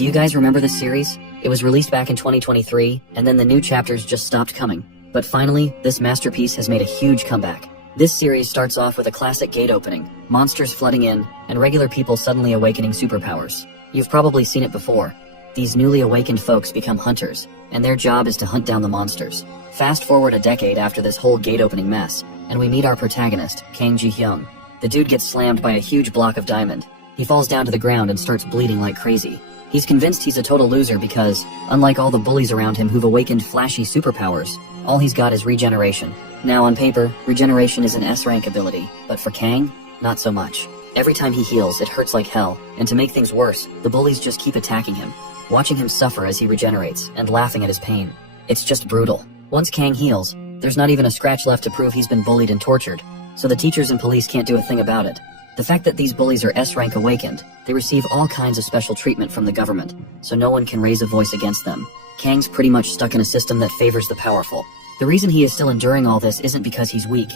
Do you guys remember this series? It was released back in 2023, and then the new chapters just stopped coming. But finally, this masterpiece has made a huge comeback. This series starts off with a classic gate opening, monsters flooding in, and regular people suddenly awakening superpowers. You've probably seen it before. These newly awakened folks become hunters, and their job is to hunt down the monsters. Fast forward a decade after this whole gate opening mess, and we meet our protagonist, Kang Ji-hyung. The dude gets slammed by a huge block of diamond. He falls down to the ground and starts bleeding like crazy. He's convinced he's a total loser because, unlike all the bullies around him who've awakened flashy superpowers, all he's got is regeneration. Now on paper, regeneration is an S-rank ability, but for Kang, not so much. Every time he heals, it hurts like hell, and to make things worse, the bullies just keep attacking him, watching him suffer as he regenerates, and laughing at his pain. It's just brutal. Once Kang heals, there's not even a scratch left to prove he's been bullied and tortured, so the teachers and police can't do a thing about it. The fact that these bullies are S-rank awakened, they receive all kinds of special treatment from the government, so no one can raise a voice against them. Kang's pretty much stuck in a system that favors the powerful. The reason he is still enduring all this isn't because he's weak.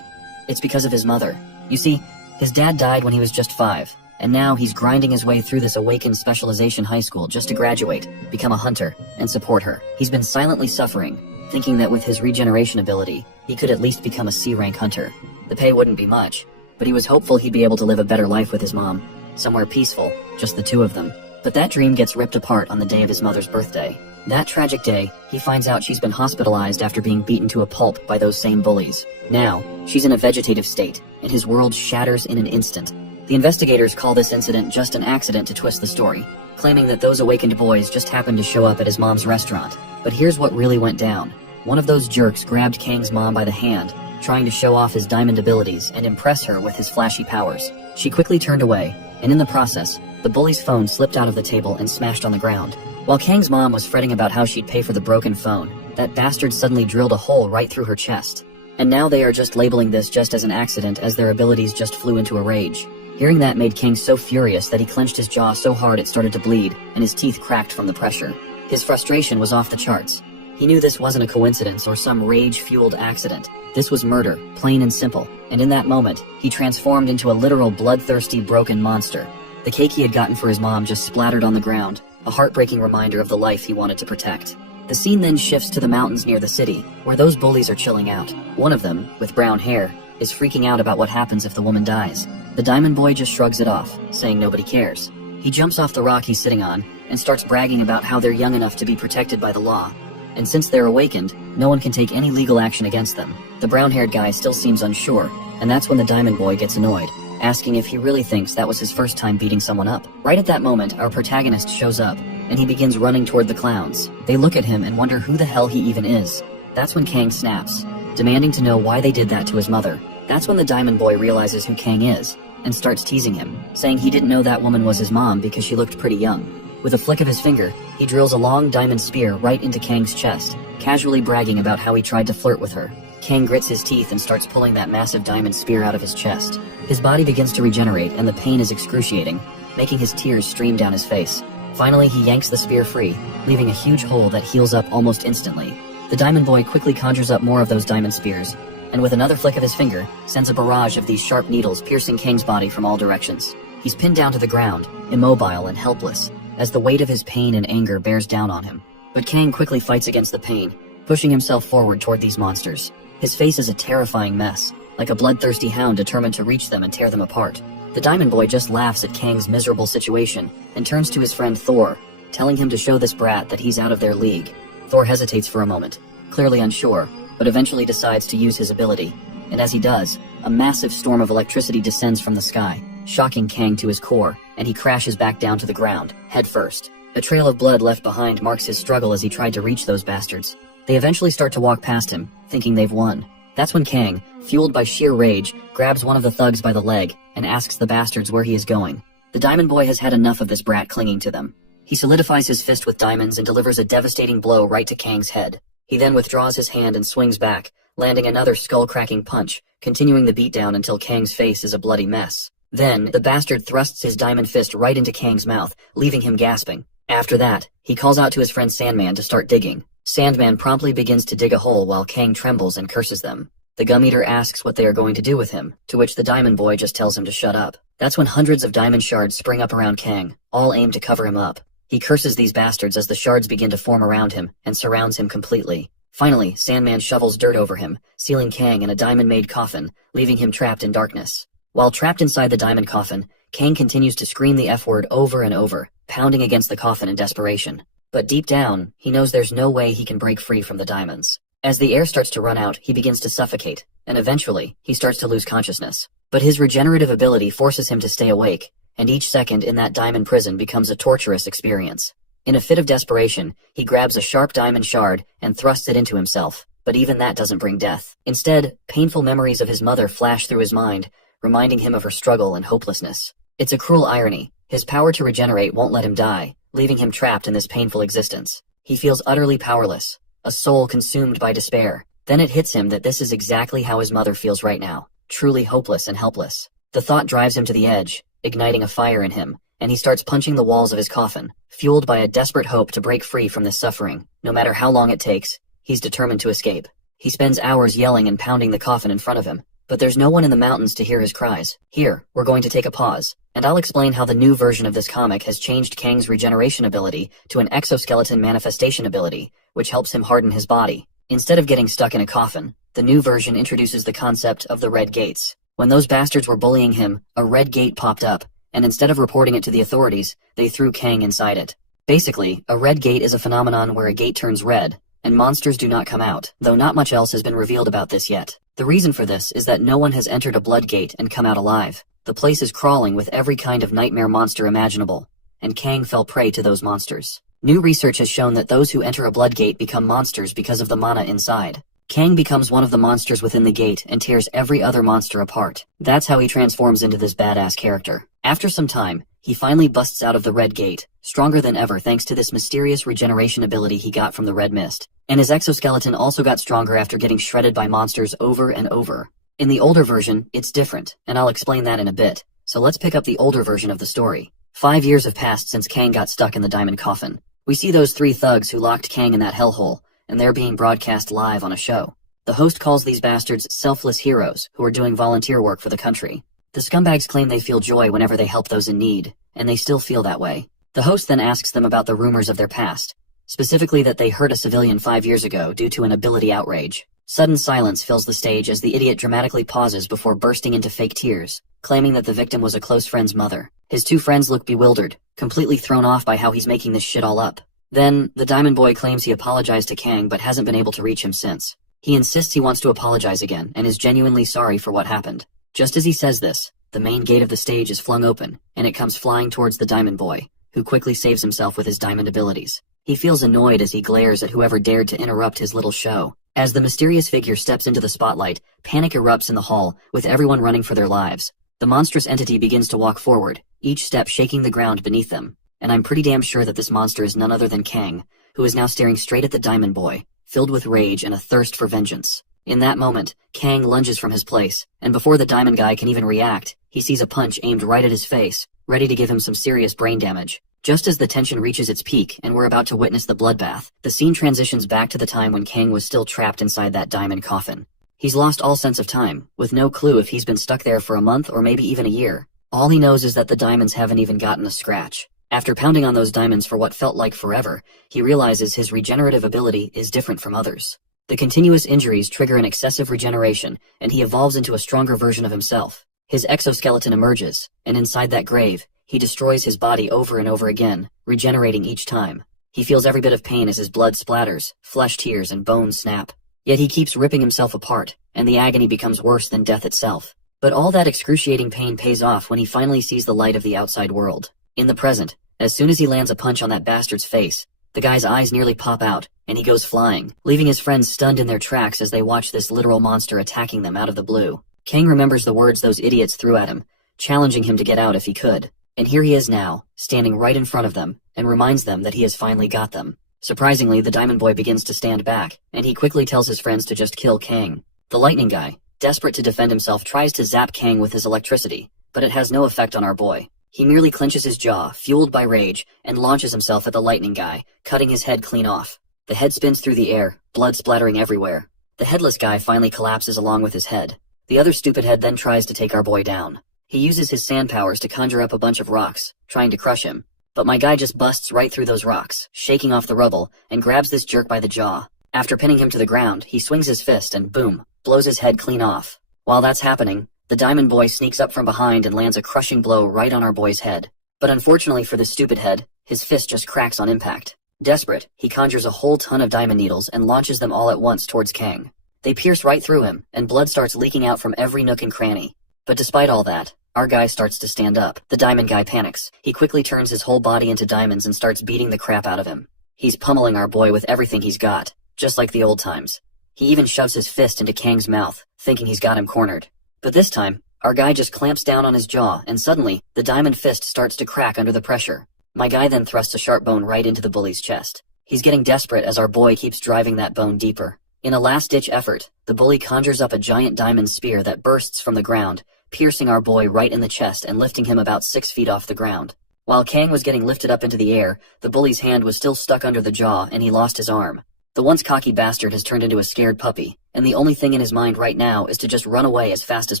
It's because of his mother. You see, his dad died when he was just 5, and now he's grinding his way through this awakened specialization high school just to graduate, become a hunter, and support her. He's been silently suffering, thinking that with his regeneration ability, he could at least become a C-rank hunter. The pay wouldn't be much, but he was hopeful he'd be able to live a better life with his mom, somewhere peaceful, just the two of them. But that dream gets ripped apart on the day of his mother's birthday. That tragic day, he finds out she's been hospitalized after being beaten to a pulp by those same bullies. Now, she's in a vegetative state, and his world shatters in an instant. The investigators call this incident just an accident to twist the story, claiming that those awakened boys just happened to show up at his mom's restaurant. But here's what really went down. One of those jerks grabbed Kang's mom by the hand, trying to show off his diamond abilities and impress her with his flashy powers. She quickly turned away, and in the process, the bully's phone slipped out of the table and smashed on the ground. While Kang's mom was fretting about how she'd pay for the broken phone, that bastard suddenly drilled a hole right through her chest. And now they are just labeling this just as an accident as their abilities just flew into a rage. Hearing that made Kang so furious that he clenched his jaw so hard it started to bleed, and his teeth cracked from the pressure. His frustration was off the charts. He knew this wasn't a coincidence or some rage-fueled accident. This was murder, plain and simple, and in that moment, he transformed into a literal bloodthirsty, broken monster. The cake he had gotten for his mom just splattered on the ground, a heartbreaking reminder of the life he wanted to protect. The scene then shifts to the mountains near the city, where those bullies are chilling out. One of them, with brown hair, is freaking out about what happens if the woman dies. The diamond boy just shrugs it off, saying nobody cares. He jumps off the rock he's sitting on, and starts bragging about how they're young enough to be protected by the law. And since they're awakened, no one can take any legal action against them. The brown-haired guy still seems unsure, and that's when the diamond boy gets annoyed, asking if he really thinks that was his first time beating someone up. Right at that moment, our protagonist shows up, and he begins running toward the clowns. They look at him and wonder who the hell he even is. That's when Kang snaps, demanding to know why they did that to his mother. That's when the diamond boy realizes who Kang is, and starts teasing him, saying he didn't know that woman was his mom because she looked pretty young. With a flick of his finger, he drills a long diamond spear right into Kang's chest, casually bragging about how he tried to flirt with her. Kang grits his teeth and starts pulling that massive diamond spear out of his chest. His body begins to regenerate and the pain is excruciating, making his tears stream down his face. Finally, he yanks the spear free, leaving a huge hole that heals up almost instantly. The diamond boy quickly conjures up more of those diamond spears, and with another flick of his finger, sends a barrage of these sharp needles piercing Kang's body from all directions. He's pinned down to the ground, immobile and helpless, as the weight of his pain and anger bears down on him. But Kang quickly fights against the pain, pushing himself forward toward these monsters. His face is a terrifying mess, like a bloodthirsty hound determined to reach them and tear them apart. The diamond boy just laughs at Kang's miserable situation and turns to his friend Thor, telling him to show this brat that he's out of their league. Thor hesitates for a moment, clearly unsure, but eventually decides to use his ability. And as he does, a massive storm of electricity descends from the sky, shocking Kang to his core, and he crashes back down to the ground, head first. A trail of blood left behind marks his struggle as he tried to reach those bastards. They eventually start to walk past him, thinking they've won. That's when Kang, fueled by sheer rage, grabs one of the thugs by the leg and asks the bastards where he is going. The diamond boy has had enough of this brat clinging to them. He solidifies his fist with diamonds and delivers a devastating blow right to Kang's head. He then withdraws his hand and swings back, landing another skull-cracking punch, continuing the beatdown until Kang's face is a bloody mess. Then, the bastard thrusts his diamond fist right into Kang's mouth, leaving him gasping. After that, he calls out to his friend Sandman to start digging. Sandman promptly begins to dig a hole while Kang trembles and curses them. The gum eater asks what they are going to do with him, to which the diamond boy just tells him to shut up. That's when hundreds of diamond shards spring up around Kang, all aimed to cover him up. He curses these bastards as the shards begin to form around him and surrounds him completely. Finally, Sandman shovels dirt over him, sealing Kang in a diamond-made coffin, leaving him trapped in darkness. While trapped inside the diamond coffin, Kang continues to scream the F-word over and over, pounding against the coffin in desperation. But deep down, he knows there's no way he can break free from the diamonds. As the air starts to run out, he begins to suffocate, and eventually, he starts to lose consciousness. But his regenerative ability forces him to stay awake, and each second in that diamond prison becomes a torturous experience. In a fit of desperation, he grabs a sharp diamond shard and thrusts it into himself, but even that doesn't bring death. Instead, painful memories of his mother flash through his mind, reminding him of her struggle and hopelessness. It's a cruel irony. His power to regenerate won't let him die, leaving him trapped in this painful existence. He feels utterly powerless, a soul consumed by despair. Then it hits him that this is exactly how his mother feels right now, truly hopeless and helpless. The thought drives him to the edge, igniting a fire in him, and he starts punching the walls of his coffin, fueled by a desperate hope to break free from this suffering. No matter how long it takes, he's determined to escape. He spends hours yelling and pounding the coffin in front of him, but there's no one in the mountains to hear his cries. Here, we're going to take a pause, and I'll explain how the new version of this comic has changed Kang's regeneration ability to an exoskeleton manifestation ability, which helps him harden his body. Instead of getting stuck in a coffin, the new version introduces the concept of the red gates. When those bastards were bullying him, a red gate popped up, and instead of reporting it to the authorities, they threw Kang inside it. Basically, a red gate is a phenomenon where a gate turns red, and monsters do not come out, though not much else has been revealed about this yet. The reason for this is that no one has entered a blood gate and come out alive. The place is crawling with every kind of nightmare monster imaginable, and Kang fell prey to those monsters. New research has shown that those who enter a blood gate become monsters because of the mana inside. Kang becomes one of the monsters within the gate and tears every other monster apart. That's how he transforms into this badass character. After some time, he finally busts out of the red gate, stronger than ever thanks to this mysterious regeneration ability he got from the red mist. And his exoskeleton also got stronger after getting shredded by monsters over and over. In the older version, it's different, and I'll explain that in a bit. So let's pick up the older version of the story. 5 years have passed since Kang got stuck in the diamond coffin. We see those 3 thugs who locked Kang in that hellhole, and they're being broadcast live on a show. The host calls these bastards selfless heroes who are doing volunteer work for the country. The scumbags claim they feel joy whenever they help those in need, and they still feel that way. The host then asks them about the rumors of their past, specifically that they hurt a civilian 5 years ago due to an ability outrage. Sudden silence fills the stage as the idiot dramatically pauses before bursting into fake tears, claiming that the victim was a close friend's mother. His 2 friends look bewildered, completely thrown off by how he's making this shit all up. Then, the Diamond Boy claims he apologized to Kang but hasn't been able to reach him since. He insists he wants to apologize again and is genuinely sorry for what happened. Just as he says this, the main gate of the stage is flung open, and it comes flying towards the Diamond Boy, who quickly saves himself with his diamond abilities. He feels annoyed as he glares at whoever dared to interrupt his little show. As the mysterious figure steps into the spotlight, panic erupts in the hall, with everyone running for their lives. The monstrous entity begins to walk forward, each step shaking the ground beneath them. And I'm pretty damn sure that this monster is none other than Kang, who is now staring straight at the Diamond Boy, filled with rage and a thirst for vengeance. In that moment, Kang lunges from his place, and before the Diamond Guy can even react, he sees a punch aimed right at his face, ready to give him some serious brain damage. Just as the tension reaches its peak and we're about to witness the bloodbath, the scene transitions back to the time when Kang was still trapped inside that diamond coffin. He's lost all sense of time, with no clue if he's been stuck there for a month or maybe even a year. All he knows is that the diamonds haven't even gotten a scratch. After pounding on those diamonds for what felt like forever, he realizes his regenerative ability is different from others. The continuous injuries trigger an excessive regeneration, and he evolves into a stronger version of himself. His exoskeleton emerges, and inside that grave, he destroys his body over and over again, regenerating each time. He feels every bit of pain as his blood splatters, flesh tears, and bones snap. Yet he keeps ripping himself apart, and the agony becomes worse than death itself. But all that excruciating pain pays off when he finally sees the light of the outside world. In the present, as soon as he lands a punch on that bastard's face, the guy's eyes nearly pop out, and he goes flying, leaving his friends stunned in their tracks as they watch this literal monster attacking them out of the blue. Kang remembers the words those idiots threw at him, challenging him to get out if he could. And here he is now, standing right in front of them, and reminds them that he has finally got them. Surprisingly, the Diamond Boy begins to stand back, and he quickly tells his friends to just kill Kang. The Lightning Guy, desperate to defend himself, tries to zap Kang with his electricity, but it has no effect on our boy. He merely clenches his jaw, fueled by rage, and launches himself at the Lightning Guy, cutting his head clean off. The head spins through the air, blood splattering everywhere. The Headless Guy finally collapses along with his head. The other stupid head then tries to take our boy down. He uses his sand powers to conjure up a bunch of rocks, trying to crush him. But my guy just busts right through those rocks, shaking off the rubble, and grabs this jerk by the jaw. After pinning him to the ground, he swings his fist and boom, blows his head clean off. While that's happening, the Diamond Boy sneaks up from behind and lands a crushing blow right on our boy's head. But unfortunately for this stupid head, his fist just cracks on impact. Desperate, he conjures a whole ton of diamond needles and launches them all at once towards Kang. They pierce right through him, and blood starts leaking out from every nook and cranny. But despite all that, our guy starts to stand up. The diamond guy panics. He quickly turns his whole body into diamonds and starts beating the crap out of him. He's pummeling our boy with everything he's got, just like the old times. He even shoves his fist into Kang's mouth, thinking he's got him cornered. But this time, our guy just clamps down on his jaw, and suddenly, the diamond fist starts to crack under the pressure. My guy then thrusts a sharp bone right into the bully's chest. He's getting desperate as our boy keeps driving that bone deeper. In a last-ditch effort, the bully conjures up a giant diamond spear that bursts from the ground, piercing our boy right in the chest and lifting him about 6 feet off the ground. While Kang was getting lifted up into the air, the bully's hand was still stuck under the jaw and he lost his arm. The once cocky bastard has turned into a scared puppy, and the only thing in his mind right now is to just run away as fast as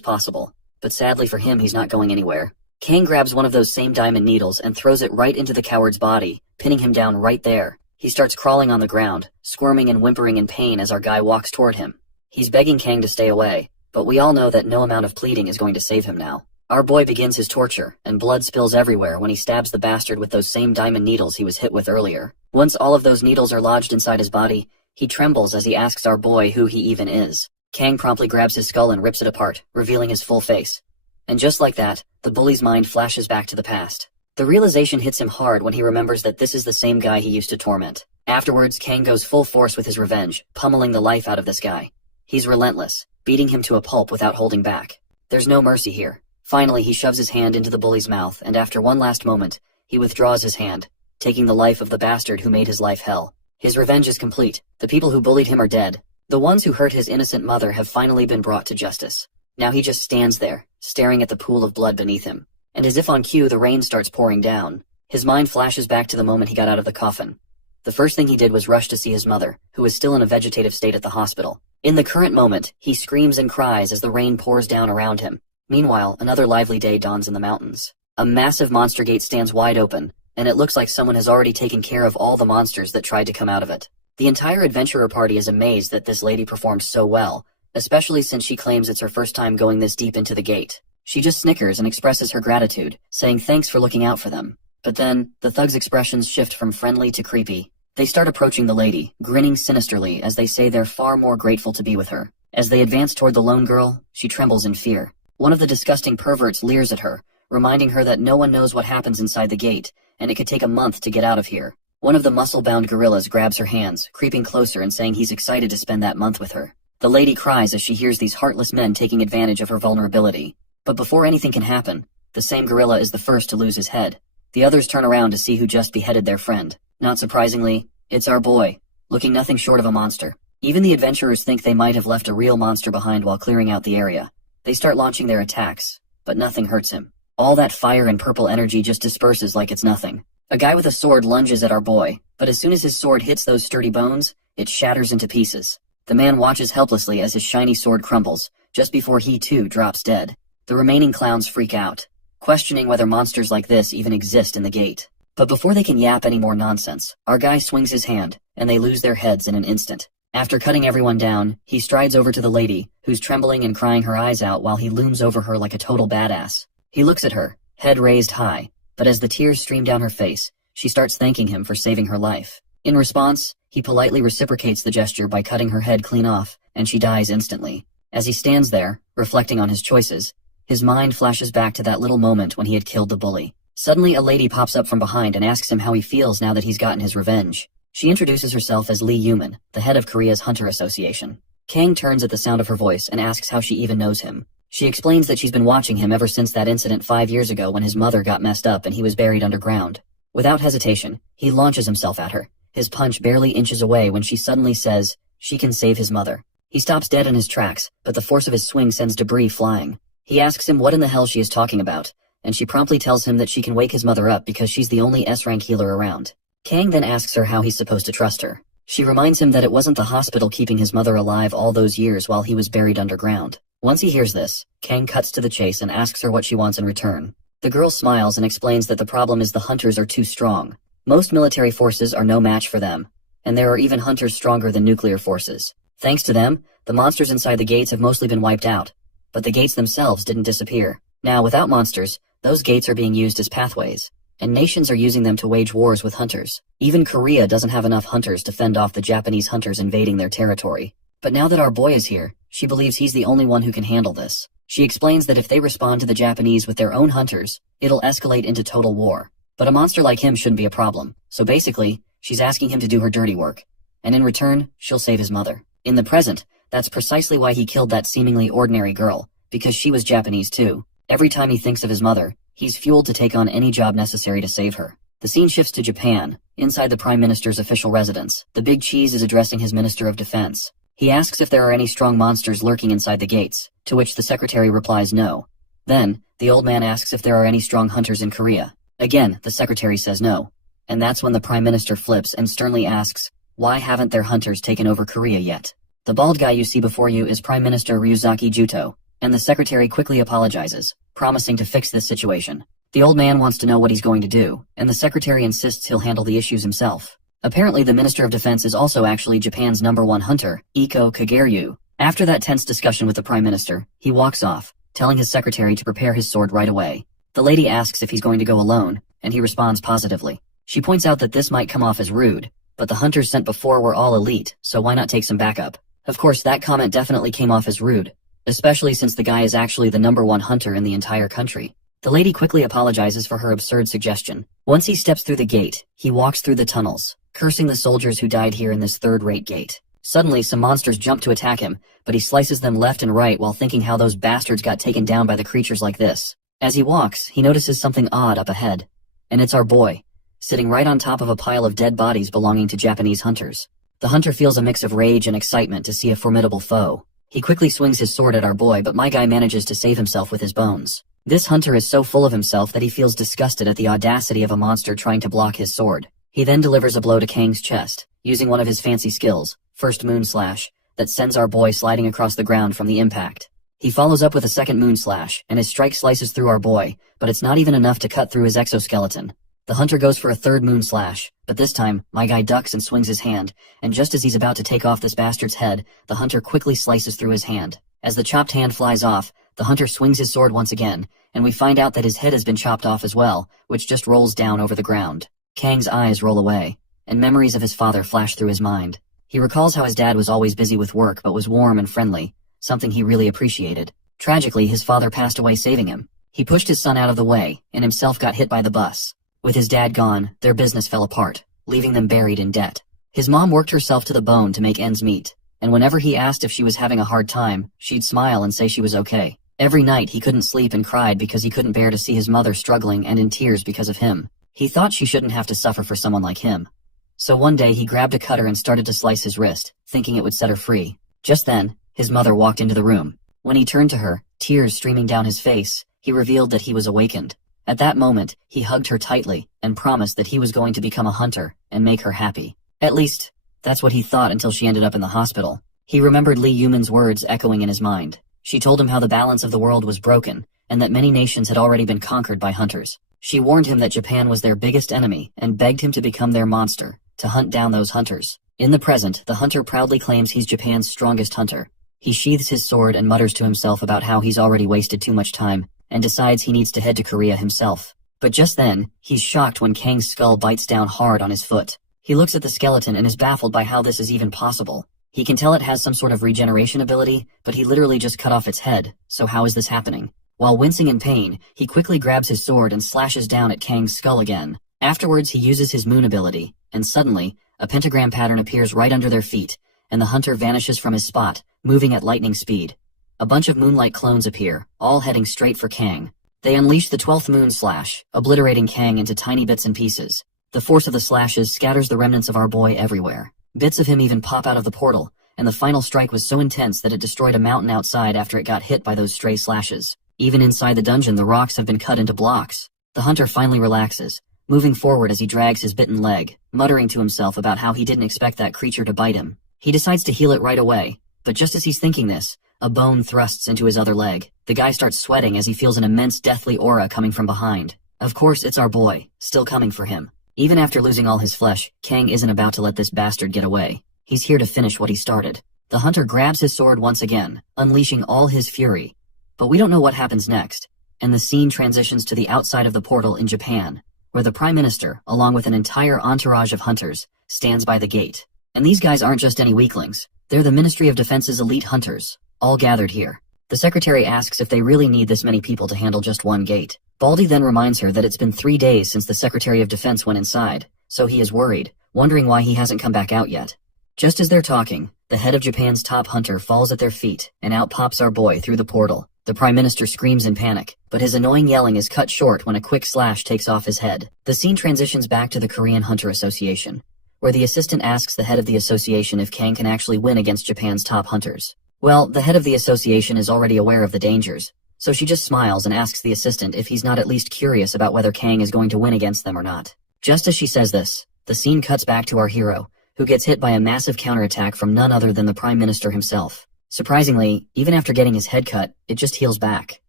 possible. But sadly for him, he's not going anywhere. Kang grabs one of those same diamond needles and throws it right into the coward's body, pinning him down right there. He starts crawling on the ground, squirming and whimpering in pain as our guy walks toward him. He's begging Kang to stay away, but we all know that no amount of pleading is going to save him now. Our boy begins his torture, and blood spills everywhere when he stabs the bastard with those same diamond needles he was hit with earlier. Once all of those needles are lodged inside his body, he trembles as he asks our boy who he even is. Kang promptly grabs his skull and rips it apart, revealing his full face. And just like that, the bully's mind flashes back to the past. The realization hits him hard when he remembers that this is the same guy he used to torment. Afterwards, Kang goes full force with his revenge, pummeling the life out of this guy. He's relentless, beating him to a pulp without holding back. There's no mercy here. Finally, he shoves his hand into the bully's mouth, and after one last moment, he withdraws his hand, taking the life of the bastard who made his life hell. His revenge is complete. The people who bullied him are dead. The ones who hurt his innocent mother have finally been brought to justice. Now he just stands there, staring at the pool of blood beneath him. And as if on cue, the rain starts pouring down. His mind flashes back to the moment he got out of the coffin. The first thing he did was rush to see his mother, who was still in a vegetative state at the hospital. In the current moment, he screams and cries as the rain pours down around him. Meanwhile, another lively day dawns in the mountains. A massive monster gate stands wide open, and it looks like someone has already taken care of all the monsters that tried to come out of it. The entire adventurer party is amazed that this lady performed so well, especially since she claims it's her first time going this deep into the gate. She just snickers and expresses her gratitude, saying thanks for looking out for them. But then, the thugs' expressions shift from friendly to creepy. They start approaching the lady, grinning sinisterly as they say they're far more grateful to be with her. As they advance toward the lone girl, she trembles in fear. One of the disgusting perverts leers at her, reminding her that no one knows what happens inside the gate, and it could take a month to get out of here. One of the muscle-bound gorillas grabs her hands, creeping closer and saying he's excited to spend that month with her. The lady cries as she hears these heartless men taking advantage of her vulnerability. But before anything can happen, the same gorilla is the first to lose his head. The others turn around to see who just beheaded their friend. Not surprisingly, it's our boy, looking nothing short of a monster. Even the adventurers think they might have left a real monster behind while clearing out the area. They start launching their attacks, but nothing hurts him. All that fire and purple energy just disperses like it's nothing. A guy with a sword lunges at our boy, but as soon as his sword hits those sturdy bones, it shatters into pieces. The man watches helplessly as his shiny sword crumbles, just before he too drops dead. The remaining clowns freak out, questioning whether monsters like this even exist in the gate. But before they can yap any more nonsense, our guy swings his hand, and they lose their heads in an instant. After cutting everyone down, he strides over to the lady, who's trembling and crying her eyes out while he looms over her like a total badass. He looks at her, head raised high, but as the tears stream down her face, she starts thanking him for saving her life. In response, he politely reciprocates the gesture by cutting her head clean off, and she dies instantly. As he stands there, reflecting on his choices, his mind flashes back to that little moment when he had killed the bully. Suddenly, a lady pops up from behind and asks him how he feels now that he's gotten his revenge. She introduces herself as Lee Yuman, the head of Korea's Hunter Association. Kang turns at the sound of her voice and asks how she even knows him. She explains that she's been watching him ever since that incident 5 years ago when his mother got messed up and he was buried underground. Without hesitation, he launches himself at her. His punch barely inches away when she suddenly says she can save his mother. He stops dead in his tracks, but the force of his swing sends debris flying. He asks him what in the hell she is talking about, and she promptly tells him that she can wake his mother up because she's the only S-rank healer around. Kang then asks her how he's supposed to trust her. She reminds him that it wasn't the hospital keeping his mother alive all those years while he was buried underground. Once he hears this, Kang cuts to the chase and asks her what she wants in return. The girl smiles and explains that the problem is the hunters are too strong. Most military forces are no match for them, and there are even hunters stronger than nuclear forces. Thanks to them, the monsters inside the gates have mostly been wiped out, but the gates themselves didn't disappear. Now, without monsters, those gates are being used as pathways, and nations are using them to wage wars with hunters. Even Korea doesn't have enough hunters to fend off the Japanese hunters invading their territory. But now that our boy is here, she believes he's the only one who can handle this. She explains that if they respond to the Japanese with their own hunters, it'll escalate into total war. But a monster like him shouldn't be a problem, so basically, she's asking him to do her dirty work, and in return, she'll save his mother. In the present, that's precisely why he killed that seemingly ordinary girl, because she was Japanese too. Every time he thinks of his mother, he's fueled to take on any job necessary to save her. The scene shifts to Japan, inside the Prime Minister's official residence. The Big Cheese is addressing his Minister of Defense. He asks if there are any strong monsters lurking inside the gates, to which the secretary replies no. Then, the old man asks if there are any strong hunters in Korea. Again, the secretary says no. And that's when the Prime Minister flips and sternly asks, why haven't their hunters taken over Korea yet? The bald guy you see before you is Prime Minister Ryuzaki Juto, and the secretary quickly apologizes, promising to fix this situation. The old man wants to know what he's going to do, and the secretary insists he'll handle the issues himself. Apparently the Minister of Defense is also actually Japan's #1 hunter, Iko Kageryu. After that tense discussion with the Prime Minister, he walks off, telling his secretary to prepare his sword right away. The lady asks if he's going to go alone, and he responds positively. She points out that this might come off as rude, but the hunters sent before were all elite, so why not take some backup? Of course, that comment definitely came off as rude, especially since the guy is actually the #1 hunter in the entire country. The lady quickly apologizes for her absurd suggestion. Once he steps through the gate, he walks through the tunnels, cursing the soldiers who died here in this third-rate gate. Suddenly, some monsters jump to attack him, but he slices them left and right while thinking how those bastards got taken down by the creatures like this. As he walks, he notices something odd up ahead, and it's our boy, sitting right on top of a pile of dead bodies belonging to Japanese hunters. The hunter feels a mix of rage and excitement to see a formidable foe. He quickly swings his sword at our boy, but my guy manages to save himself with his bones. This hunter is so full of himself that he feels disgusted at the audacity of a monster trying to block his sword. He then delivers a blow to Kang's chest, using one of his fancy skills, First Moon Slash, that sends our boy sliding across the ground from the impact. He follows up with a second Moon Slash, and his strike slices through our boy, but it's not even enough to cut through his exoskeleton. The hunter goes for a third Moon Slash, but this time, my guy ducks and swings his hand, and just as he's about to take off this bastard's head, the hunter quickly slices through his hand. As the chopped hand flies off, the hunter swings his sword once again, and we find out that his head has been chopped off as well, which just rolls down over the ground. Kang's eyes roll away, and memories of his father flash through his mind. He recalls how his dad was always busy with work but was warm and friendly, something he really appreciated. Tragically, his father passed away saving him. He pushed his son out of the way, and himself got hit by the bus. With his dad gone, their business fell apart, leaving them buried in debt. His mom worked herself to the bone to make ends meet, and whenever he asked if she was having a hard time, she'd smile and say she was okay. Every night he couldn't sleep and cried because he couldn't bear to see his mother struggling and in tears because of him. He thought she shouldn't have to suffer for someone like him. So one day he grabbed a cutter and started to slice his wrist, thinking it would set her free. Just then, his mother walked into the room. When he turned to her, tears streaming down his face, he revealed that he was awakened. At that moment, he hugged her tightly and promised that he was going to become a hunter and make her happy. At least, that's what he thought until she ended up in the hospital. He remembered Lee Yuman's words echoing in his mind. She told him how the balance of the world was broken and that many nations had already been conquered by hunters. She warned him that Japan was their biggest enemy and begged him to become their monster, to hunt down those hunters. In the present, the hunter proudly claims he's Japan's strongest hunter. He sheathes his sword and mutters to himself about how he's already wasted too much time, and decides he needs to head to Korea himself. But just then, he's shocked when Kang's skull bites down hard on his foot. He looks at the skeleton and is baffled by how this is even possible. He can tell it has some sort of regeneration ability, but he literally just cut off its head, so how is this happening? While wincing in pain, he quickly grabs his sword and slashes down at Kang's skull again. Afterwards, he uses his moon ability, and suddenly, a pentagram pattern appears right under their feet, and the hunter vanishes from his spot, moving at lightning speed. A bunch of moonlight clones appear, all heading straight for Kang. They unleash the 12th Moon Slash, obliterating Kang into tiny bits and pieces. The force of the slashes scatters the remnants of our boy everywhere. Bits of him even pop out of the portal, and the final strike was so intense that it destroyed a mountain outside after it got hit by those stray slashes. Even inside the dungeon, the rocks have been cut into blocks. The hunter finally relaxes, moving forward as he drags his bitten leg, muttering to himself about how he didn't expect that creature to bite him. He decides to heal it right away, but just as he's thinking this, A bone thrusts into his other leg. The guy starts sweating as he feels an immense deathly aura coming from behind. Of course, it's our boy, still coming for him. Even after losing all his flesh, Kang isn't about to let this bastard get away. He's here to finish what he started. The hunter grabs his sword once again, unleashing all his fury. But we don't know what happens next, and the scene transitions to the outside of the portal in Japan, where the Prime Minister, along with an entire entourage of hunters, stands by the gate. And these guys aren't just any weaklings. They're the Ministry of Defense's elite hunters, all gathered here. The secretary asks if they really need this many people to handle just one gate. Baldy then reminds her that it's been 3 days since the Secretary of Defense went inside, so he is worried, wondering why he hasn't come back out yet. Just as they're talking, the head of Japan's top hunter falls at their feet, and out pops our boy through the portal. The Prime Minister screams in panic, but his annoying yelling is cut short when a quick slash takes off his head. The scene transitions back to the Korean Hunter Association, where the assistant asks the head of the association if Kang can actually win against Japan's top hunters. Well, the head of the association is already aware of the dangers, so she just smiles and asks the assistant if he's not at least curious about whether Kang is going to win against them or not. Just as she says this, the scene cuts back to our hero, who gets hit by a massive counterattack from none other than the Prime Minister himself. Surprisingly, even after getting his head cut, it just heals back.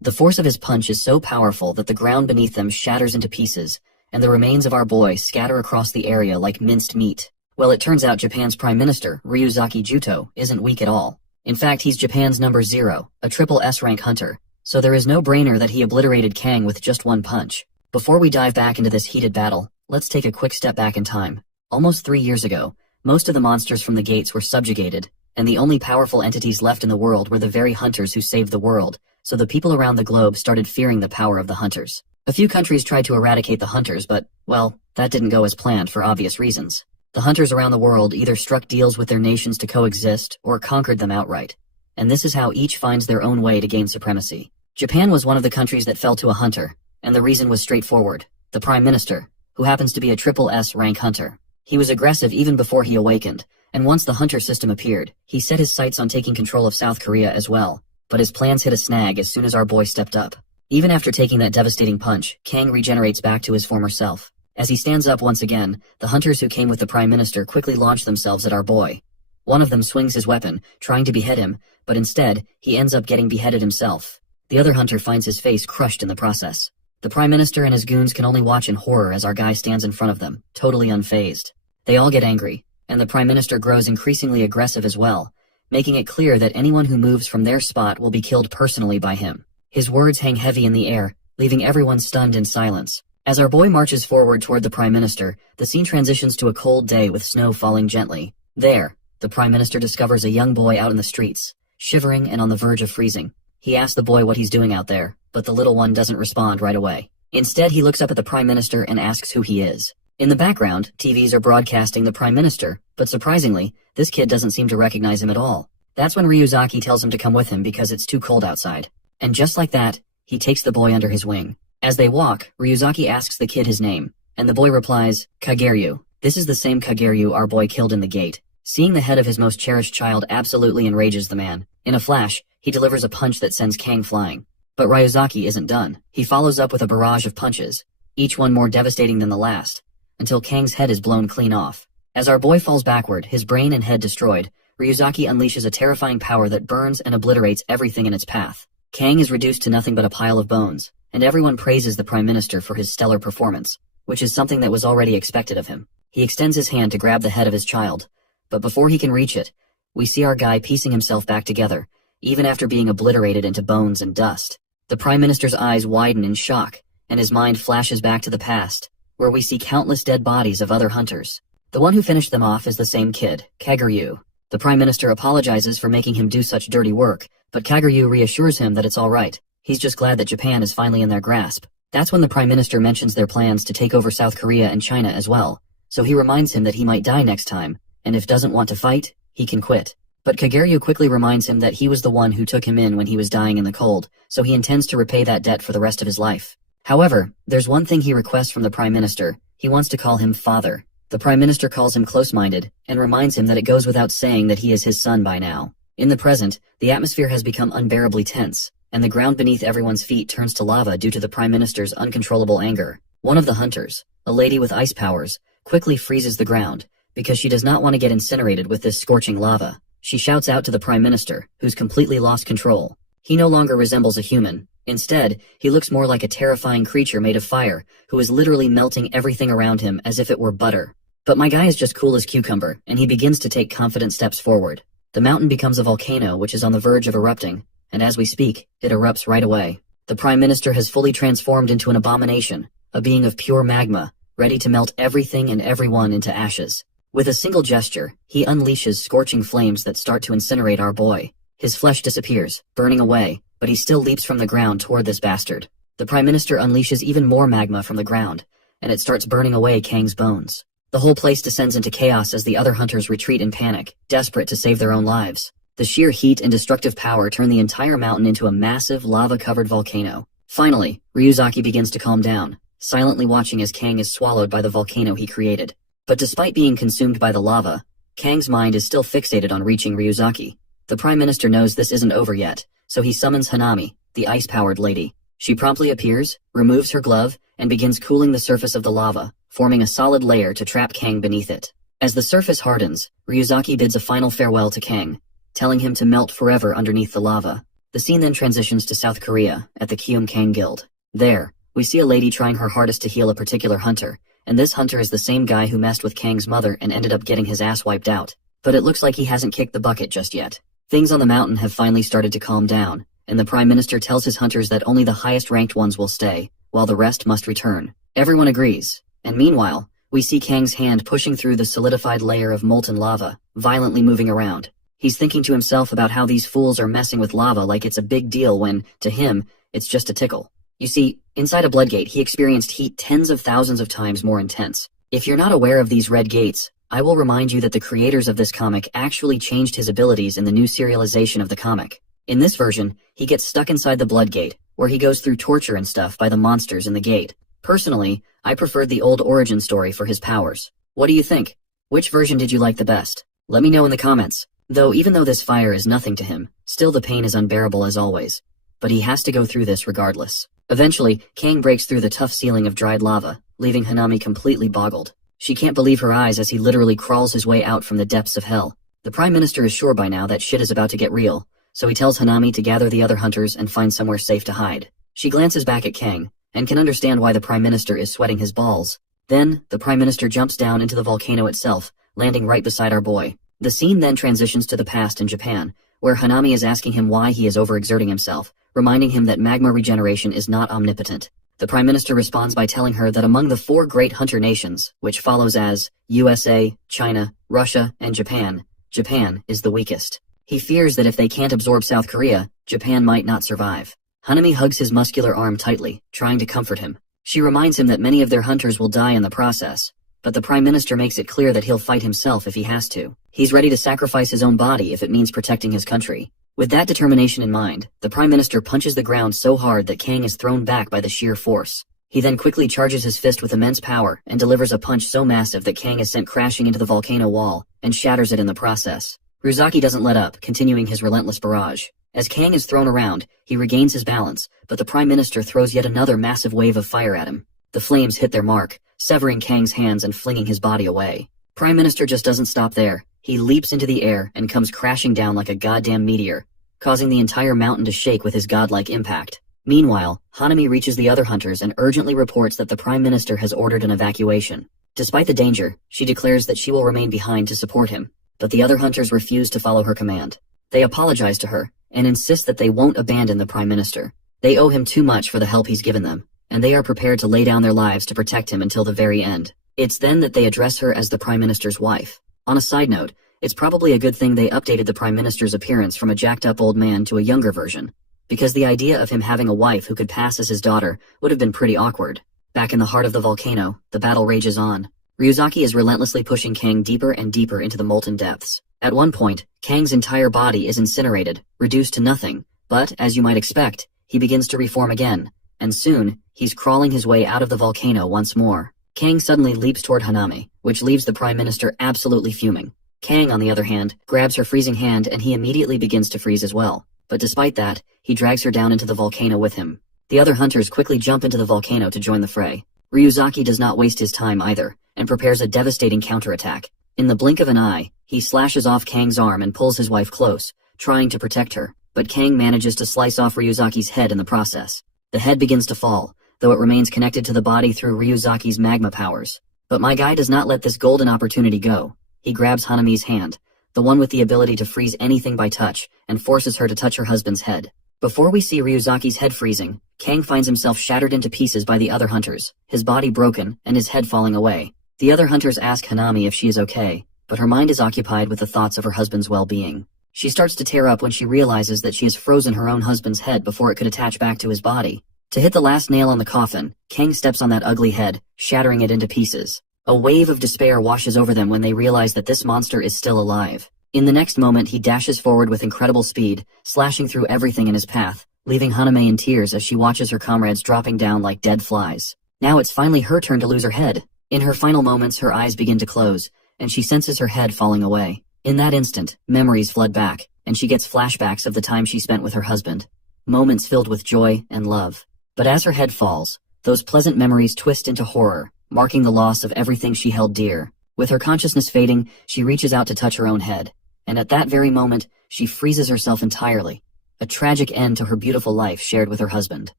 The force of his punch is so powerful that the ground beneath them shatters into pieces, and the remains of our boy scatter across the area like minced meat. Well, it turns out Japan's Prime Minister, Ryuzaki Juto, isn't weak at all. In fact, he's Japan's number 0, a triple S rank hunter, so there is no brainer that he obliterated Kang with just one punch. Before we dive back into this heated battle, let's take a quick step back in time. Almost 3 years ago, most of the monsters from the gates were subjugated, and the only powerful entities left in the world were the very hunters who saved the world, so the people around the globe started fearing the power of the hunters. A few countries tried to eradicate the hunters, but, well, that didn't go as planned for obvious reasons. The hunters around the world either struck deals with their nations to coexist or conquered them outright, and this is how each finds their own way to gain supremacy. Japan was one of the countries that fell to a hunter, and the reason was straightforward: the Prime Minister, who happens to be a triple S rank hunter. He was aggressive even before he awakened, and once the hunter system appeared, he set his sights on taking control of South Korea as well, but his plans hit a snag as soon as our boy stepped up. Even after taking that devastating punch, Kang regenerates back to his former self. As he stands up once again, the hunters who came with the Prime Minister quickly launch themselves at our boy. One of them swings his weapon, trying to behead him, but instead, he ends up getting beheaded himself. The other hunter finds his face crushed in the process. The Prime Minister and his goons can only watch in horror as our guy stands in front of them, totally unfazed. They all get angry, and the Prime Minister grows increasingly aggressive as well, making it clear that anyone who moves from their spot will be killed personally by him. His words hang heavy in the air, leaving everyone stunned in silence. As our boy marches forward toward the Prime Minister, the scene transitions to a cold day with snow falling gently. There, the Prime Minister discovers a young boy out in the streets, shivering and on the verge of freezing. He asks the boy what he's doing out there, but the little one doesn't respond right away. Instead, he looks up at the Prime Minister and asks who he is. In the background, TVs are broadcasting the Prime Minister, but surprisingly, this kid doesn't seem to recognize him at all. That's when Ryuzaki tells him to come with him because it's too cold outside. And just like that, he takes the boy under his wing. As they walk, Ryuzaki asks the kid his name, and the boy replies, Kageryu. This is the same Kageryu our boy killed in the gate. Seeing the head of his most cherished child absolutely enrages the man. In a flash, he delivers a punch that sends Kang flying. But Ryuzaki isn't done. He follows up with a barrage of punches, each one more devastating than the last, until Kang's head is blown clean off. As our boy falls backward, his brain and head destroyed, Ryuzaki unleashes a terrifying power that burns and obliterates everything in its path. Kang is reduced to nothing but a pile of bones, and everyone praises the Prime Minister for his stellar performance, which is something that was already expected of him. He extends his hand to grab the head of his child, but before he can reach it, we see our guy piecing himself back together, even after being obliterated into bones and dust. The Prime Minister's eyes widen in shock, and his mind flashes back to the past, where we see countless dead bodies of other hunters. The one who finished them off is the same kid, Kageryu. The Prime Minister apologizes for making him do such dirty work, but Kageryu reassures him that it's all right. He's just glad that Japan is finally in their grasp. That's when the Prime Minister mentions their plans to take over South Korea and China as well, so he reminds him that he might die next time, and if doesn't want to fight, he can quit. But Kageryu quickly reminds him that he was the one who took him in when he was dying in the cold, so he intends to repay that debt for the rest of his life. However, there's one thing he requests from the Prime Minister. He wants to call him father. The Prime Minister calls him close-minded, and reminds him that it goes without saying that he is his son by now. In the present, the atmosphere has become unbearably tense, and the ground beneath everyone's feet turns to lava due to the Prime Minister's uncontrollable anger. One of the hunters, a lady with ice powers, quickly freezes the ground, because she does not want to get incinerated with this scorching lava. She shouts out to the Prime Minister, who's completely lost control. He no longer resembles a human. Instead, he looks more like a terrifying creature made of fire, who is literally melting everything around him as if it were butter. But my guy is just cool as cucumber, and he begins to take confident steps forward. The mountain becomes a volcano which is on the verge of erupting, and as we speak, it erupts right away. The Prime Minister has fully transformed into an abomination, a being of pure magma, ready to melt everything and everyone into ashes. With a single gesture, he unleashes scorching flames that start to incinerate our boy. His flesh disappears, burning away, but he still leaps from the ground toward this bastard. The Prime Minister unleashes even more magma from the ground, and it starts burning away Kang's bones. The whole place descends into chaos as the other hunters retreat in panic, desperate to save their own lives. The sheer heat and destructive power turn the entire mountain into a massive, lava-covered volcano. Finally, Ryuzaki begins to calm down, silently watching as Kang is swallowed by the volcano he created. But despite being consumed by the lava, Kang's mind is still fixated on reaching Ryuzaki. The Prime Minister knows this isn't over yet, so he summons Hanami, the ice-powered lady. She promptly appears, removes her glove, and begins cooling the surface of the lava, forming a solid layer to trap Kang beneath it. As the surface hardens, Ryuzaki bids a final farewell to Kang, telling him to melt forever underneath the lava. The scene then transitions to South Korea, at the Kang Guild. There, we see a lady trying her hardest to heal a particular hunter, and this hunter is the same guy who messed with Kang's mother and ended up getting his ass wiped out. But it looks like he hasn't kicked the bucket just yet. Things on the mountain have finally started to calm down, and the Prime Minister tells his hunters that only the highest ranked ones will stay, while the rest must return. Everyone agrees, and meanwhile, we see Kang's hand pushing through the solidified layer of molten lava, violently moving around. He's thinking to himself about how these fools are messing with lava like it's a big deal when, to him, it's just a tickle. You see, inside a bloodgate he experienced heat tens of thousands of times more intense. If you're not aware of these red gates, I will remind you that the creators of this comic actually changed his abilities in the new serialization of the comic. In this version, he gets stuck inside the bloodgate, where he goes through torture and stuff by the monsters in the gate. Personally, I preferred the old origin story for his powers. What do you think? Which version did you like the best? Let me know in the comments. Though even though this fire is nothing to him, still the pain is unbearable as always. But he has to go through this regardless. Eventually, Kang breaks through the tough ceiling of dried lava, leaving Hanami completely boggled. She can't believe her eyes as he literally crawls his way out from the depths of hell. The Prime Minister is sure by now that shit is about to get real, so he tells Hanami to gather the other hunters and find somewhere safe to hide. She glances back at Kang, and can understand why the Prime Minister is sweating his balls. Then, the Prime Minister jumps down into the volcano itself, landing right beside our boy. The scene then transitions to the past in Japan, where Hanami is asking him why he is overexerting himself, reminding him that magma regeneration is not omnipotent. The Prime Minister responds by telling her that among the 4 great hunter nations, which follows as USA, China, Russia, and Japan, Japan is the weakest. He fears that if they can't absorb South Korea, Japan might not survive. Hanami hugs his muscular arm tightly, trying to comfort him. She reminds him that many of their hunters will die in the process, but the Prime Minister makes it clear that he'll fight himself if he has to. He's ready to sacrifice his own body if it means protecting his country. With that determination in mind, the Prime Minister punches the ground so hard that Kang is thrown back by the sheer force. He then quickly charges his fist with immense power and delivers a punch so massive that Kang is sent crashing into the volcano wall and shatters it in the process. Ryuzaki doesn't let up, continuing his relentless barrage. As Kang is thrown around, he regains his balance, but the Prime Minister throws yet another massive wave of fire at him. The flames hit their mark, severing Kang's hands and flinging his body away. Prime Minister just doesn't stop there. He leaps into the air and comes crashing down like a goddamn meteor, causing the entire mountain to shake with his godlike impact. Meanwhile, Hanami reaches the other hunters and urgently reports that the Prime Minister has ordered an evacuation. Despite the danger, she declares that she will remain behind to support him, but the other hunters refuse to follow her command. They apologize to her, and insist that they won't abandon the Prime Minister. They owe him too much for the help he's given them, and they are prepared to lay down their lives to protect him until the very end. It's then that they address her as the Prime Minister's wife. On a side note, it's probably a good thing they updated the Prime Minister's appearance from a jacked-up old man to a younger version, because the idea of him having a wife who could pass as his daughter would have been pretty awkward. Back in the heart of the volcano, the battle rages on. Ryuzaki is relentlessly pushing Kang deeper and deeper into the molten depths. At one point, Kang's entire body is incinerated, reduced to nothing, but, as you might expect, he begins to reform again, and soon, he's crawling his way out of the volcano once more. Kang suddenly leaps toward Hanami, which leaves the Prime Minister absolutely fuming. Kang, on the other hand, grabs her freezing hand and he immediately begins to freeze as well. But despite that, he drags her down into the volcano with him. The other hunters quickly jump into the volcano to join the fray. Ryuzaki does not waste his time either, and prepares a devastating counterattack. In the blink of an eye, he slashes off Kang's arm and pulls his wife close, trying to protect her, but Kang manages to slice off Ryuzaki's head in the process. The head begins to fall, though it remains connected to the body through Ryuzaki's magma powers. But my guy does not let this golden opportunity go. He grabs Hanami's hand, the one with the ability to freeze anything by touch, and forces her to touch her husband's head. Before we see Ryuzaki's head freezing, Kang finds himself shattered into pieces by the other hunters, his body broken, and his head falling away. The other hunters ask Hanami if she is okay, but her mind is occupied with the thoughts of her husband's well-being. She starts to tear up when she realizes that she has frozen her own husband's head before it could attach back to his body. To hit the last nail on the coffin, Kang steps on that ugly head, shattering it into pieces. A wave of despair washes over them when they realize that this monster is still alive. In the next moment, he dashes forward with incredible speed, slashing through everything in his path, leaving Haname in tears as she watches her comrades dropping down like dead flies. Now it's finally her turn to lose her head. In her final moments, her eyes begin to close, and she senses her head falling away. In that instant, memories flood back, and she gets flashbacks of the time she spent with her husband. Moments filled with joy and love. But as her head falls, those pleasant memories twist into horror, marking the loss of everything she held dear. With her consciousness fading, she reaches out to touch her own head. And at that very moment, she freezes herself entirely. A tragic end to her beautiful life shared with her husband.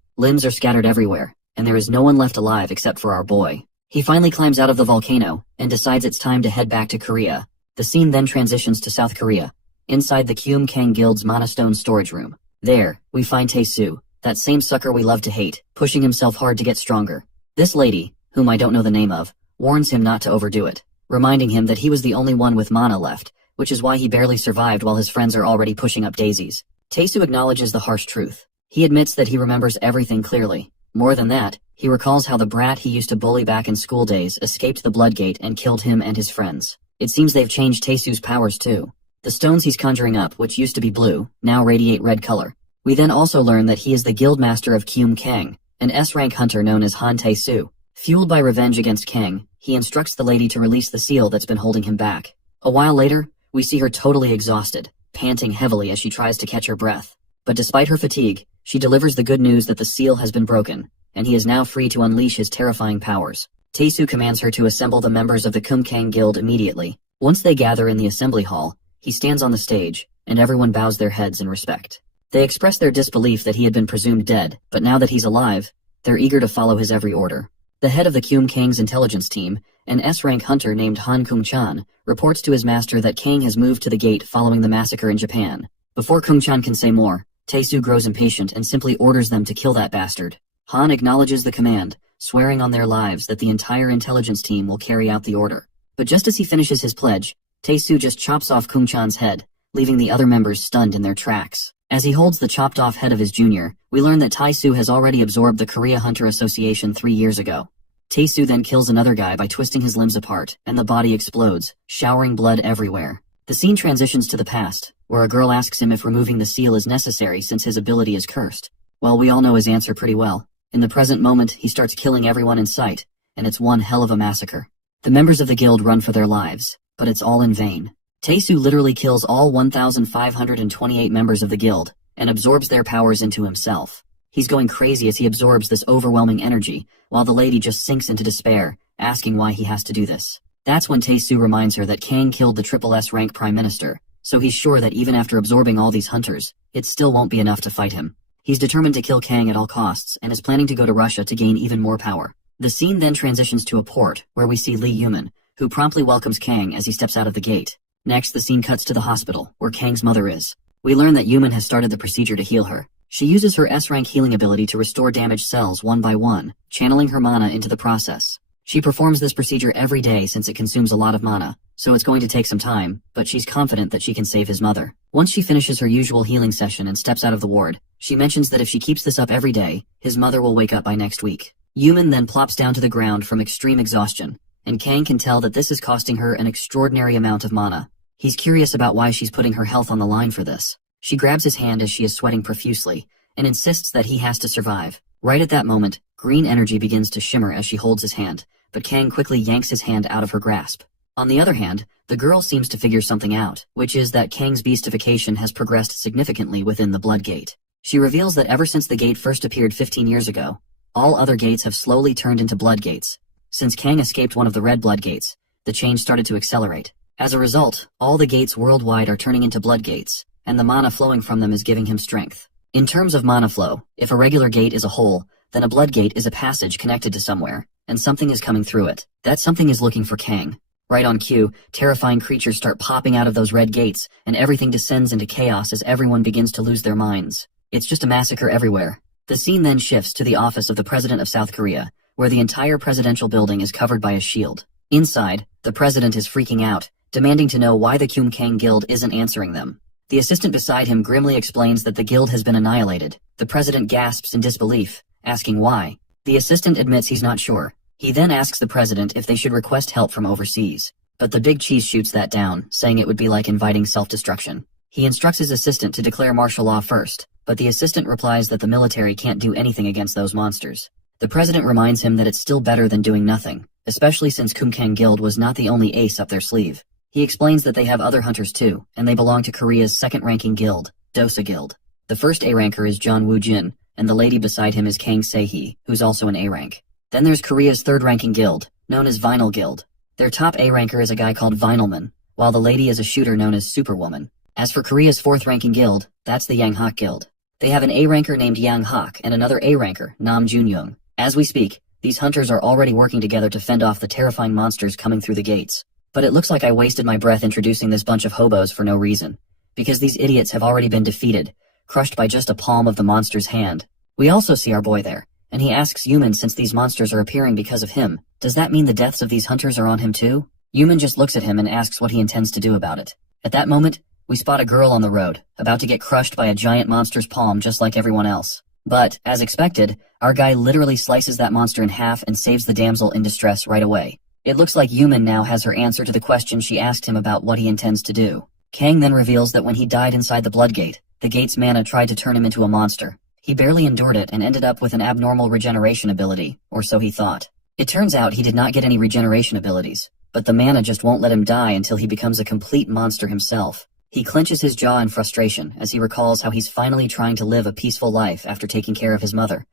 Limbs are scattered everywhere, and there is no one left alive except for our boy. He finally climbs out of the volcano, and decides it's time to head back to Korea. The scene then transitions to South Korea, inside the Kyum Kang Guild's Monostone storage room. There, we find Tae-soo, that same sucker we love to hate, pushing himself hard to get stronger. This lady, whom I don't know the name of, warns him not to overdo it, reminding him that he was the only one with mana left, which is why he barely survived while his friends are already pushing up daisies. Tae-soo acknowledges the harsh truth. He admits that he remembers everything clearly. More than that, he recalls how the brat he used to bully back in school days escaped the Bloodgate and killed him and his friends. It seems they've changed Tae-soo's powers too. The stones he's conjuring up, which used to be blue, now radiate red color. We then also learn that he is the guildmaster of Kyum Kang, an S-rank hunter known as Han Tae-soo. Fueled by revenge against Kang, he instructs the lady to release the seal that's been holding him back. A while later, we see her totally exhausted, panting heavily as she tries to catch her breath. But despite her fatigue, she delivers the good news that the seal has been broken, and he is now free to unleash his terrifying powers. Tae-soo commands her to assemble the members of the Kyum Kang Guild immediately. Once they gather in the assembly hall, he stands on the stage, and everyone bows their heads in respect. They express their disbelief that he had been presumed dead, but now that he's alive, they're eager to follow his every order. The head of the Kyum Kang's intelligence team, an S-rank hunter named Han Kung-chan, reports to his master that Kang has moved to the gate following the massacre in Japan. Before Kung-chan can say more, Tae-soo grows impatient and simply orders them to kill that bastard. Han acknowledges the command, swearing on their lives that the entire intelligence team will carry out the order. But just as he finishes his pledge, Tae-soo just chops off Kung-chan's head, leaving the other members stunned in their tracks. As he holds the chopped-off head of his junior, we learn that Tae-soo has already absorbed the Korea Hunter Association 3 years ago. Tae-soo then kills another guy by twisting his limbs apart, and the body explodes, showering blood everywhere. The scene transitions to the past, where a girl asks him if removing the seal is necessary since his ability is cursed. Well, we all know his answer pretty well. In the present moment, he starts killing everyone in sight, and it's one hell of a massacre. The members of the guild run for their lives, but it's all in vain. Tae-soo literally kills all 1,528 members of the guild, and absorbs their powers into himself. He's going crazy as he absorbs this overwhelming energy, while the lady just sinks into despair, asking why he has to do this. That's when Tae-soo reminds her that Kang killed the triple S rank prime minister, so he's sure that even after absorbing all these hunters, it still won't be enough to fight him. He's determined to kill Kang at all costs, and is planning to go to Russia to gain even more power. The scene then transitions to a port, where we see Lee Yuman, who promptly welcomes Kang as he steps out of the gate. Next, the scene cuts to the hospital, where Kang's mother is. We learn that Yuman has started the procedure to heal her. She uses her S-rank healing ability to restore damaged cells one by one, channeling her mana into the process. She performs this procedure every day since it consumes a lot of mana, so it's going to take some time, but she's confident that she can save his mother. Once she finishes her usual healing session and steps out of the ward, she mentions that if she keeps this up every day, his mother will wake up by next week. Yuman then plops down to the ground from extreme exhaustion, and Kang can tell that this is costing her an extraordinary amount of mana. He's curious about why she's putting her health on the line for this. She grabs his hand as she is sweating profusely, and insists that he has to survive. Right at that moment, green energy begins to shimmer as she holds his hand, but Kang quickly yanks his hand out of her grasp. On the other hand, the girl seems to figure something out, which is that Kang's beastification has progressed significantly within the Blood Gate. She reveals that ever since the gate first appeared 15 years ago, all other gates have slowly turned into blood gates. Since Kang escaped one of the red blood gates, the change started to accelerate. As a result, all the gates worldwide are turning into blood gates, and the mana flowing from them is giving him strength. In terms of mana flow, if a regular gate is a hole, then a blood gate is a passage connected to somewhere, and something is coming through it. That something is looking for Kang. Right on cue, terrifying creatures start popping out of those red gates, and everything descends into chaos as everyone begins to lose their minds. It's just a massacre everywhere. The scene then shifts to the office of the President of South Korea, where the entire presidential building is covered by a shield. Inside, the president is freaking out, demanding to know why the Kang Guild isn't answering them. The assistant beside him grimly explains that the guild has been annihilated. The president gasps in disbelief, asking why. The assistant admits he's not sure. He then asks the president if they should request help from overseas. But the big cheese shoots that down, saying it would be like inviting self-destruction. He instructs his assistant to declare martial law first, but the assistant replies that the military can't do anything against those monsters. The president reminds him that it's still better than doing nothing, especially since Kang Guild was not the only ace up their sleeve. He explains that they have other hunters too, and they belong to Korea's second-ranking guild, Dosa Guild. The first A-ranker is John Woo-jin, and the lady beside him is Kang Se-hee, who's also an A-rank. Then there's Korea's third-ranking guild, known as Vinyl Guild. Their top A-ranker is a guy called Vinylman, while the lady is a shooter known as Superwoman. As for Korea's fourth-ranking guild, that's the Yang Hak Guild. They have an A-ranker named Yang Hak and another A-ranker, Nam Junyoung. As we speak, these hunters are already working together to fend off the terrifying monsters coming through the gates. But it looks like I wasted my breath introducing this bunch of hobos for no reason. Because these idiots have already been defeated, crushed by just a palm of the monster's hand. We also see our boy there, and he asks Yuman, since these monsters are appearing because of him, does that mean the deaths of these hunters are on him too? Yuman just looks at him and asks what he intends to do about it. At that moment, we spot a girl on the road, about to get crushed by a giant monster's palm just like everyone else. But, as expected, our guy literally slices that monster in half and saves the damsel in distress right away. It looks like Yuman now has her answer to the question she asked him about what he intends to do. Kang then reveals that when he died inside the Bloodgate, the gate's mana tried to turn him into a monster. He barely endured it and ended up with an abnormal regeneration ability, or so he thought. It turns out he did not get any regeneration abilities, but the mana just won't let him die until he becomes a complete monster himself. He clenches his jaw in frustration as he recalls how he's finally trying to live a peaceful life after taking care of his mother.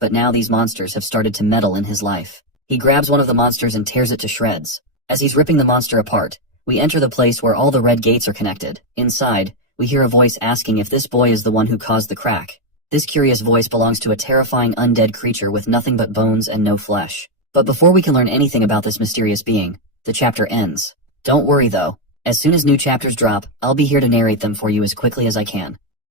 But now these monsters have started to meddle in his life. He grabs one of the monsters and tears it to shreds. As he's ripping the monster apart, we enter the place where all the red gates are connected. Inside, we hear a voice asking if this boy is the one who caused the crack. This curious voice belongs to a terrifying undead creature with nothing but bones and no flesh. But before we can learn anything about this mysterious being, the chapter ends. Don't worry though. As soon as new chapters drop, I'll be here to narrate them for you as quickly as I can.